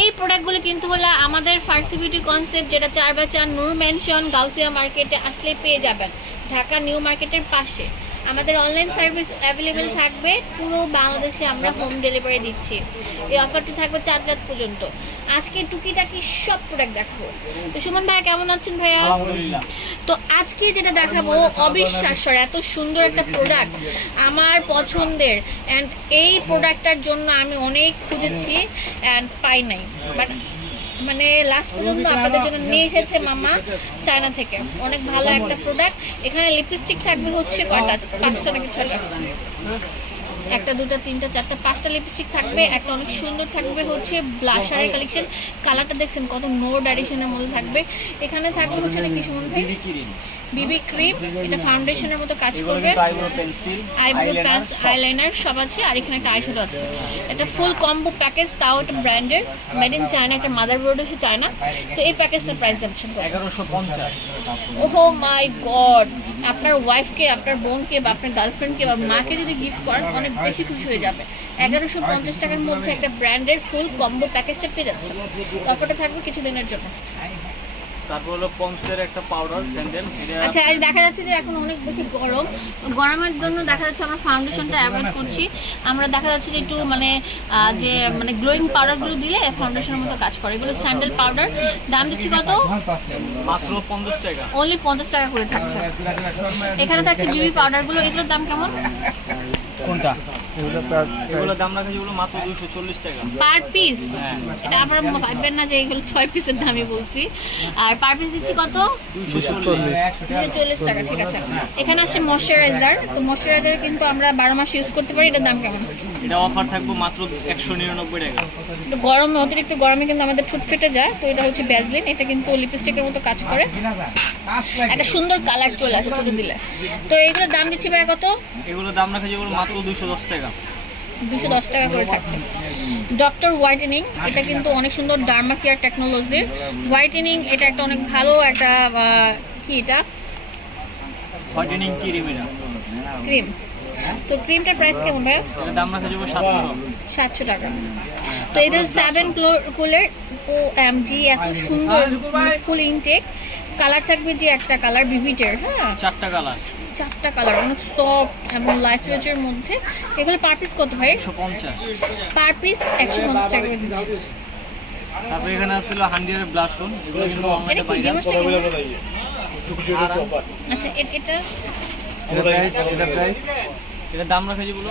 এই প্রোডাক্টগুলো কিন্তু হলো আমাদের ফার্সি বিউটি কনসেপ্ট যেটা চার বা চার নূর মেনশন গাউসিয়া মার্কেটে আসলে পেয়ে যাবেন। ঢাকা নিউ মার্কেটের পাশে। আমাদের অনলাইন সার্ভিস অ্যাভেলেবেল থাকবে পুরো বাংলাদেশে আমরা হোম। ডেলিভারি দিচ্ছি। এই অফারটি থাকবে চার রাত পর্যন্ত। আজকে টুকিটাকি সব প্রোডাক্ট দেখাবো। তো সুমন ভাইয়া কেমন আছেন ভাইয়া? তো আজকে যেটা দেখাবো অবিশ্বাস্যর এত সুন্দর একটা প্রোডাক্ট আমার পছন্দের। অ্যান্ড এই প্রোডাক্টটার জন্য আমি অনেক খুঁজেছি অ্যান্ড পাই নাই। বাট মানে লাস্ট পর্যন্ত আপনাদের জন্য নিয়ে এসেছে মামা চায়না থেকে। অনেক ভালো একটা প্রোডাক্ট এখানে লিপস্টিক থাকবে হচ্ছে কটা পাঁচটা নাকি ছটা একটা দুটা তিনটা চারটা পাঁচটা লিপস্টিক থাকবে। একটা অনেক সুন্দর থাকবে হচ্ছে ব্লাশারের কালেকশন কালারটা দেখছেন কত নো ডাইরেকশনের মধ্যে থাকবে। এখানে থাকবে হচ্ছে নাকি সুমন ভাই? বিবি ক্রিম এটা ফাউন্ডেশনের মতো কাজ করবে। আইব্রো পেন্সিল আইলাইনার সব। আছে আর এখানে একটা আইশ্যাডো আছে। এটা ফুল কম্বো প্যাকেজ তাও একটা ব্র্যান্ডের মেড ইন চায়না একটা মাদার বোর্ড হচ্ছে চায়না তো এই প্যাকেজটার প্রাইস দিচ্ছেন এগারোশো পঞ্চাশ। ওহো মাই গড আপনার ওয়াইফকে আপনার বোনকে বা আপনার গার্লফ্রেন্ডকে বা মাকে যদি গিফট করেন অনেক বেশি খুশি হয়ে যাবে। এগারোশো পঞ্চাশ টাকার মধ্যে একটা ব্র্যান্ডের ফুল কম্বো প্যাকেজটা পেয়ে যাচ্ছে অফারটা থাকবে কিছুদিনের জন্য। তারপর হলো পন্সের একটা পাউডার স্যান্ডেল আচ্ছা আজ দেখা যাচ্ছে যে এখন অনেক বেশি গরম। গরমের জন্য দেখা যাচ্ছে আমরা ফাউন্ডেশনটা অ্যাভয়েড করছি। আমরা দেখা যাচ্ছে যে একটু মানে আহ, যে মানে গ্লোয়িং পাউডারগুলো দিলে ফাউন্ডেশনের মতো কাজ করে। এগুলো স্যান্ডেল পাউডার দাম দিচ্ছি কত? মাত্র পঞ্চাশ টাকা। অনলি পঞ্চাশ টাকা করে থাকছে। এখানে থাকছে জিবি পাউডারগুলো এগুলোর দাম কেমন? কোনটা? এগুলো দাম রাখা যেগুলো মাত্র দুইশো চল্লিশ টাকা। Per piece? এটা আপনারা ভাববেন না যে এগুলো পিসের দামই বলছি। আর পার পিস দিচ্ছি কত? টাকা ঠিক আছে। এখানে আসছে ময়শ্চারাইজার তো ময়শ্চারাইজার কিন্তু আমরা বারো মাস ইউজ করতে পারি এটার দাম কেমন? এটা অফার থাকব মাত্র একশো নিরানব্বই টাকা। তো গরমে অতিরিক্ত গরমে কিন্তু আমাদের ঠোঁট ফেটে যায় তো এটা হচ্ছে ব্যাজলিন এটা কিন্তু লিপস্টিকের মতো কাজ করে। একটা সুন্দর কালার চলে আসে ছোট দিলে। তো এইগুলোর দাম দিচ্ছি ভাই কত? এগুলো দাম রাখা যেগুলো মাত্র দুইশো দশ টাকা। দুশো দশ টাকা করে থাকছে। ডক্টর হোয়াইটেনিং এটা কিন্তু অনেক সুন্দর ডার্মা কেয়ার টেকনোলজির হোয়াইটেনিং এটা একটা অনেক ভালো একটা কি এটা? হোয়াইটেনিং ক্রিম এটা। ক্রিম তো ক্রিমটার প্রাইস কেমন ভাই? এটা দাম রাখা যাবে সাতশো। সাতশো টাকা। তো এটা সেভেন কুলের ও এম জি এত সুন্দর ফুল ইনটেক কালার থাকবে যে একটা কালার ভিভিটের হ্যাঁ? চারটা কালার চারটা কালার অনেক সফট এবং লাইট ওয়েটের মধ্যে। এগুলো পার পিস কত ভাই? একশো পঞ্চাশ। পার পিস একশো পঞ্চাশ টাকা দিচ্ছি। তারপরে এখানে আসছিল হান্ড্রেডের ব্লাশন এগুলো কিন্তু এটা অনলাইনে কি পাই কি? আচ্ছা এটা? এটা প্রাইস এটা প্রাইস এটা দাম রাখা যেগুলো